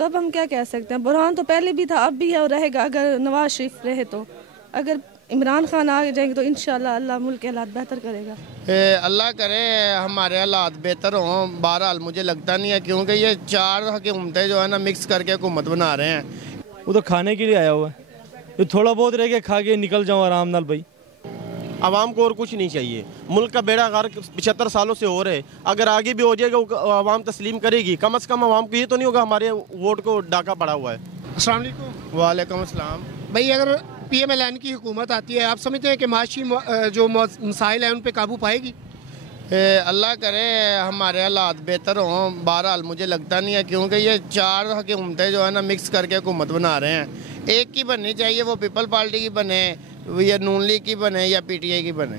तो अब हम क्या कह सकते हैं, बुरहान तो पहले भी था, अब भी है और रहेगा अगर नवाज शरीफ रहे तो। अगर इमरान खान आ जाएंगे तो इंशाल्लाह अल्लाह मुल्क के हालात बेहतर करेगा। अल्लाह करे हमारे हालात बेहतर हों। बहरहाल मुझे लगता नहीं है, क्योंकि ये चार हुकूमतें जो है ना मिक्स करके हुकूमत बना रहे हैं। वो तो खाने के लिए आया हुआ है, तो थोड़ा बहुत रह के खा के निकल जाऊँ आराम नाल भाई। आवाम को और कुछ नहीं चाहिए। मुल्क का बेड़ा गर्क 75 सालों से हो रहे, अगर आगे भी हो जाएगा आवाम तस्लीम करेगी। कम से कम आवाम को ये तो नहीं होगा हमारे वोट को डाका पड़ा हुआ है। अस्सलाम वालेकुम। वालेकुम अस्सलाम। भाई अगर PMLN की हुकूमत आती है, आप समझते हैं कि माशी जो मसाइल हैं उन पे काबू पाएगी? अल्लाह करे हमारे हालात बेहतर हों। बहरहाल मुझे लगता नहीं है, क्योंकि ये चार हुकूमतें जो है ना मिक्स करके हुकूमत बना रहे हैं। एक की बननी चाहिए, वो पीपल पार्टी की बने या नून लीग की बने या PTI की बने।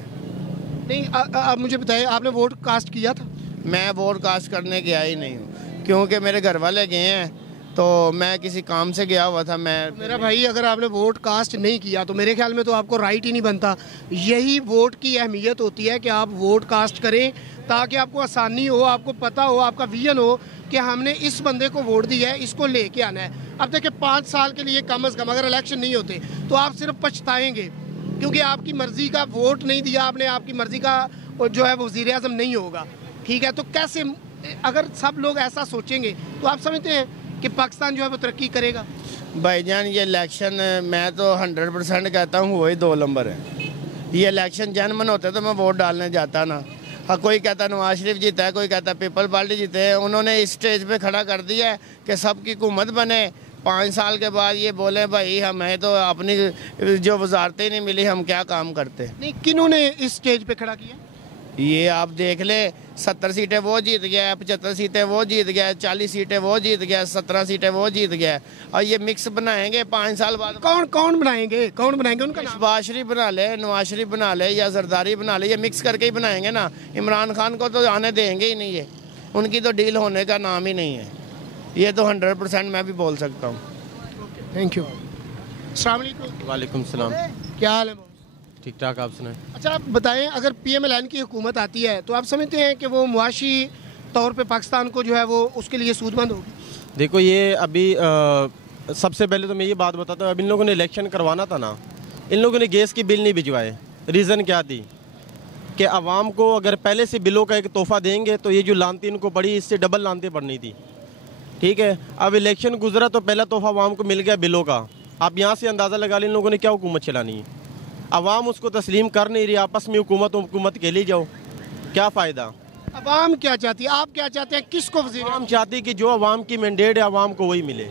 नहीं, आप मुझे बताइए, आपने वोट कास्ट किया था? मैं वोट कास्ट करने गया ही नहीं हूँ, क्योंकि मेरे घर वाले गए हैं, तो मैं किसी काम से गया हुआ था। मेरा भाई, अगर आपने वोट कास्ट नहीं किया तो मेरे ख्याल में तो आपको राइट ही नहीं बनता। यही वोट की अहमियत होती है कि आप वोट कास्ट करें, ताकि आपको आसानी हो, आपको पता हो, आपका विजन हो कि हमने इस बंदे को वोट दिया है, इसको लेके आना है। अब देखिए 5 साल के लिए कम से कम अगर इलेक्शन नहीं होते तो आप सिर्फ पछताएंगे, क्योंकि आपकी मर्जी का वोट नहीं दिया आपने, आपकी मर्जी का जो है वो वज़ीर आज़म नहीं होगा। ठीक है, तो कैसे, अगर सब लोग ऐसा सोचेंगे तो आप समझते हैं कि पाकिस्तान जो है वो तरक्की करेगा? भाईजान ये इलेक्शन मैं तो 100% कहता हूँ वही 2 नंबर है। ये इलेक्शन जनमन होते तो मैं वोट डालने जाता ना। हाँ, कोई कहता नवाज शरीफ जीता है, कोई कहता पीपल पार्टी जीते है। उन्होंने इस स्टेज पे खड़ा कर दिया है कि सबकी हुकूमत बने। 5 साल के बाद ये बोले भाई हमें तो अपनी जो वजारतें नहीं मिली, हम क्या काम करते। नहीं, किन्होंने इस स्टेज पे खड़ा किया? ये आप देख ले, 70 सीटें वो जीत गया, 75 सीटें वो जीत गया, 40 सीटें वो जीत गया, 17 सीटें वो जीत गया। और ये मिक्स बनाएंगे 5 साल बाद। कौन बनाएंगे? कौन बनाएंगे? उनका शहबाज शरीफ बना ले, नवाज शरीफ बना ले या जरदारी बना ले, ये मिक्स करके ही बनाएंगे ना। इमरान खान को तो आने देंगे ही नहीं, ये उनकी तो डील होने का नाम ही नहीं है। ये तो 100% मैं भी बोल सकता हूँ। Thank you. अस्सलाम वालेकुम। वालेकुम सलाम। क्या हाल है? ठीक ठाक, आप सुनाएं। अच्छा, आप बताएं, अगर PMLN की हुकूमत आती है तो आप समझते हैं कि वो मुआशी तौर पे पाकिस्तान को जो है वो उसके लिए सूदमंद होगी? देखो, ये अभी सबसे पहले तो मैं ये बात बताता हूँ, अब इन लोगों ने इलेक्शन करवाना था ना, इन लोगों ने गैस की बिल नहीं भिजवाए। रीज़न क्या थी कि आवाम को अगर पहले से बिलों का एक तोहफ़ा देंगे तो ये जो लानती इनको पड़ी, इससे डबल लानती पड़नी थी। ठीक है, अब इलेक्शन गुजरा तो पहला तोहफ़ा आवाम को मिल गया बिलों का। आप यहाँ से अंदाज़ा लगा लें इन लोगों ने क्या हुकूमत चलानी है। अवाम उसको तस्लीम कर नहीं रही, आपस में हुकूमत के लिए जाओ, क्या फ़ायदा। अवाम क्या चाहती है, आप क्या चाहते हैं, किसको वज़ीर? आवाम चाहती है कि जो अवाम की मैंडेट है अवाम को वही मिले।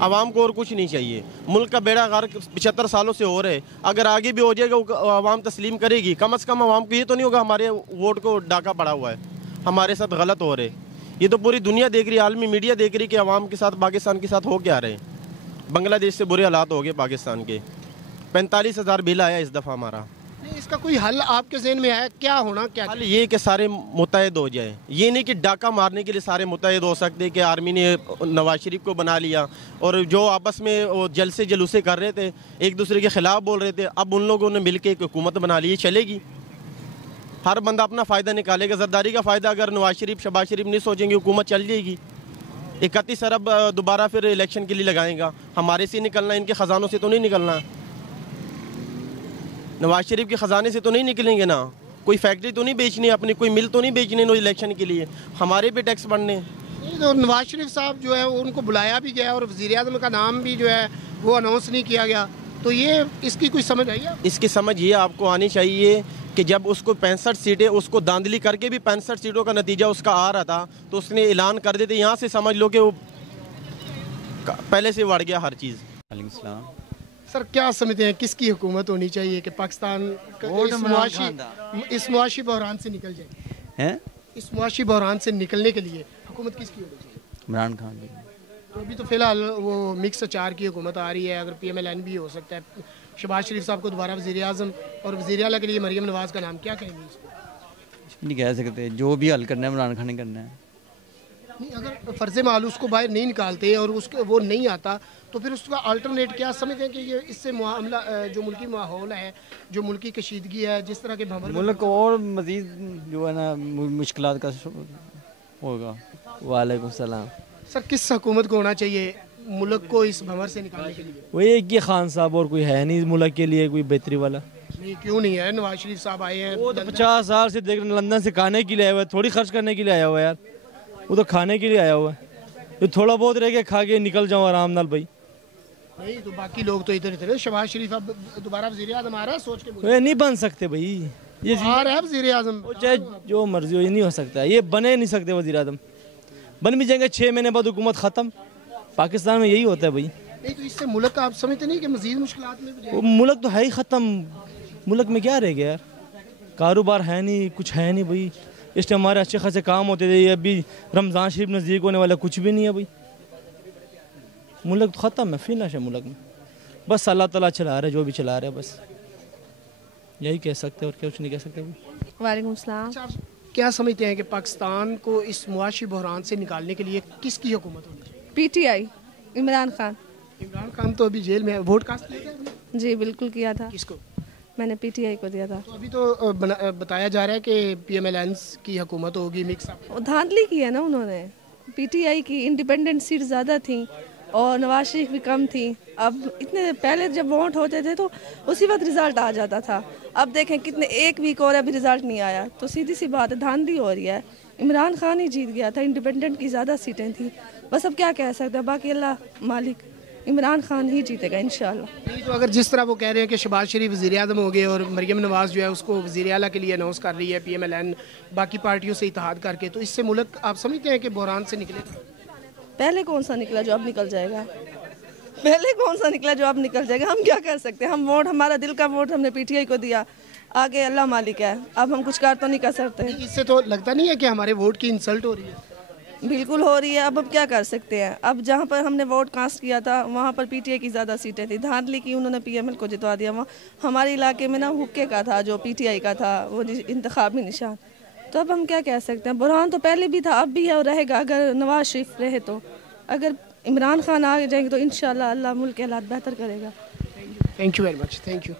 अवाम को और कुछ नहीं चाहिए। मुल्क का बेड़ा गर्क 75 सालों से हो रहे, अगर आगे भी हो जाएगा अवाम तस्लीम करेगी। कम से कम अवाम को ये तो नहीं होगा हमारे वोट को डाका पड़ा हुआ है, हमारे साथ गलत हो रहे। ये तो पूरी दुनिया देख रही है, आलमी मीडिया देख रही कि अवाम के साथ पाकिस्तान के साथ हो क्या रहे। बांग्लादेश से बुरे हालात हो गए पाकिस्तान के। 45,000 बिल आया इस दफ़ा हमारा। नहीं, इसका कोई हल आपके ज़हन में है? क्या होना, क्या हल ये कि सारे मुतहद हो जाए। ये नहीं कि डाका मारने के लिए सारे मुतहद हो सकते कि आर्मी ने नवाज शरीफ को बना लिया और जो आपस में वो जलसे जलूसे कर रहे थे, एक दूसरे के ख़िलाफ़ बोल रहे थे, अब उन लोगों ने मिल के एक हुकूमत बना ली। चलेगी? हर बंदा अपना फ़ायदा निकालेगा। जरदारी का फ़ायदा अगर नवाज शरीफ शहबाज शरीफ नहीं सोचेंगे, हुकूमत चल जाएगी। 31 अरब दोबारा फिर इलेक्शन के लिए लगाएगा। हमारे से निकलना, इनके ख़जानों से तो नहीं निकलना। नवाज शरीफ के ख़जाने से तो नहीं निकलेंगे ना। कोई फैक्ट्री तो नहीं बेचनी अपनी, कोई मिल तो नहीं बेचनी नो इलेक्शन के लिए, हमारे पे टैक्स बढ़ने। नहीं, तो नवाज शरीफ साहब जो है उनको बुलाया भी गया और वज़ीर आज़म का नाम भी जो है वो अनाउंस नहीं किया गया, तो ये इसकी कोई समझ आई है? इसकी समझ ये आपको आनी चाहिए कि जब उसको 65 सीटें, उसको धांधली करके भी 65 सीटों का नतीजा उसका आ रहा था तो उसने ऐलान कर देते। यहाँ से समझ लो कि वो पहले से बढ़ गया हर चीज़। सर, क्या समझते हैं किसकी हुकूमत होनी चाहिए कि पाकिस्तान इस मुआशी बहरान से निकल जाए? हैं? इस मुआशी बहरान से निकलने के लिए हुकूमत किसकी होनी चाहिए? इमरान खान की। तो अभी तो फिलहाल वो मिक्स 4 की हुकूमत आ रही है। अगर PMLN भी हो सकता है, शहबाज शरीफ साहब को दोबारा वज़ीर आज़म और वज़ीर आला के लिए मरियम नवाज़ का नाम, क्या कहेंगे इसको? नहीं कह सकते, जो भी हल करना है इमरान खान ने करना है। नहीं, अगर फ़र्ज़ माल उसको बाहर नहीं निकालते और उसको वो नहीं आता तो फिर उसका अल्टरनेट क्या समझते हैं कि ये इससे मामला जो मुल्की माहौल है, जो मुल्की कशीदगी है, जिस तरह के मुल्क और मज़ीद जो है ना मुश्किलात का होगा। वालेकुम सलाम। सर किस हुकूमत को होना चाहिए मुल्क को इस भंवर से निकालने के लिए? वही एक ये खान साहब, और कोई है नहीं मुल्क के लिए कोई बेहतरी वाला। नहीं क्यों नहीं है? नवाज शरीफ साहब आए हैं, वो तो 50 साल से देख रहे लंदन से खाने के लिए आया हुआ है, थोड़ी खर्च करने के लिए आया हुआ है यार। वो तो खाने के लिए आया हुआ है, तो थोड़ा बहुत रह के खा के निकल जाऊँ आराम नाल भाई। नहीं तो बाकी लोग तो इधर थे। शहबाज शरीफ अब दोबारा वज़ीर आज़म आ रहा है, सोच के बोलिए। ये नहीं बन सकते भाई, ये आ रहा है वज़ीर आज़म। चाहे जो मर्जी हो, ये नहीं हो सकता, ये बने नहीं सकते वज़ीर आज़म। बन भी जाएंगे 6 महीने बाद हुकूमत ख़त्म। पाकिस्तान में यही होता है भाई। नहीं तो इससे मुल्क का आप समझते नहीं कि मज़ीद मुश्किलात में भी वो मुल्क तो है ही ख़त्म। मुल्क में क्या रह गया यार, कारोबार है नहीं, कुछ है नहीं भाई। इस टाइम हमारे अच्छे खासे काम होते थे, अभी रमज़ान शरीफ नज़दीक होने वाला, कुछ भी नहीं है भाई। मुल्क तो ख़त्म है, फिनिश है मुल्क में। बस अल्लाह ताला चला रहा है, जो भी चला रहा है, बस यही कह सकते हैं और कुछ नहीं कह सकते भाई। वालेकुम सलाम। अच्छा, आप क्या समझते हैं कि पाकिस्तान को इस मुआशी बहरान से निकालने के लिए किसकी हुकूमत होनी चाहिए? PTI इमरान खान। इमरान खान तो अभी जेल में है। वोट कास्ट किया था आपने? जी बिल्कुल किया था, किसको? मैंने PTI को दिया था। तो अभी तो बताया जा रहा है कि PMLN की हुकूमत होगी, मिक्स अप। वो धांधली की है ना उन्होंने। PTI की इंडिपेंडेंट सीट ज़्यादा थी और नवाज शरीफ भी कम थी। अब इतने पहले जब वोट होते थे तो उसी वक्त रिजल्ट आ जाता था। अब देखें कितने एक वीक और अभी रिजल्ट नहीं आया, तो सीधी सी बात है, धांधली हो रही है। इमरान खान ही जीत गया था, इंडिपेंडेंट की ज़्यादा सीटें थी। बस अब क्या कह सकते हैं, बाकी अल्लाह मालिक, इमरान खान ही जीतेगा इंशाल्लाह। नहीं तो अगर जिस तरह वो कह रहे हैं कि शहबाज शरीफ वज़ीर आज़म हो गए और मरियम नवाज़ जो है उसको वज़ीर आला के लिए अनाउंस कर रही है PMLN बाकी पार्टियों से इत्तेहाद करके, तो इससे मुल्क आप समझते हैं कि बहरान से निकलेगा? पहले कौन सा निकला जो अब निकल जाएगा? पहले कौन सा निकला जो अब निकल जाएगा? हम क्या कर सकते हैं? हम वोट, हमारा दिल का वोट हमने PTI को दिया, आगे अल्लाह मालिक है। अब हम कुछ कर तो नहीं कर सकते। इससे तो लगता नहीं है कि हमारे वोट की इंसल्ट हो रही है? बिल्कुल हो रही है। अब क्या कर सकते हैं? अब जहाँ पर हमने वोट कास्ट किया था वहाँ पर PTI की ज़्यादा सीटें थी, धांधली की उन्होंने PML को जितवा दिया। वहाँ हमारे इलाके में ना हुक्के का था जो PTI का था, वो इंतखाबी निशान। तो अब हम क्या कह सकते हैं? बुरहान तो पहले भी था, अब भी है और रहेगा अगर नवाज शरीफ रहे तो। अगर इमरान खान आ जाएंगे तो इंशाल्लाह अल्लाह मुल्क के हालात बेहतर करेगा। Thank you very much. Thank you.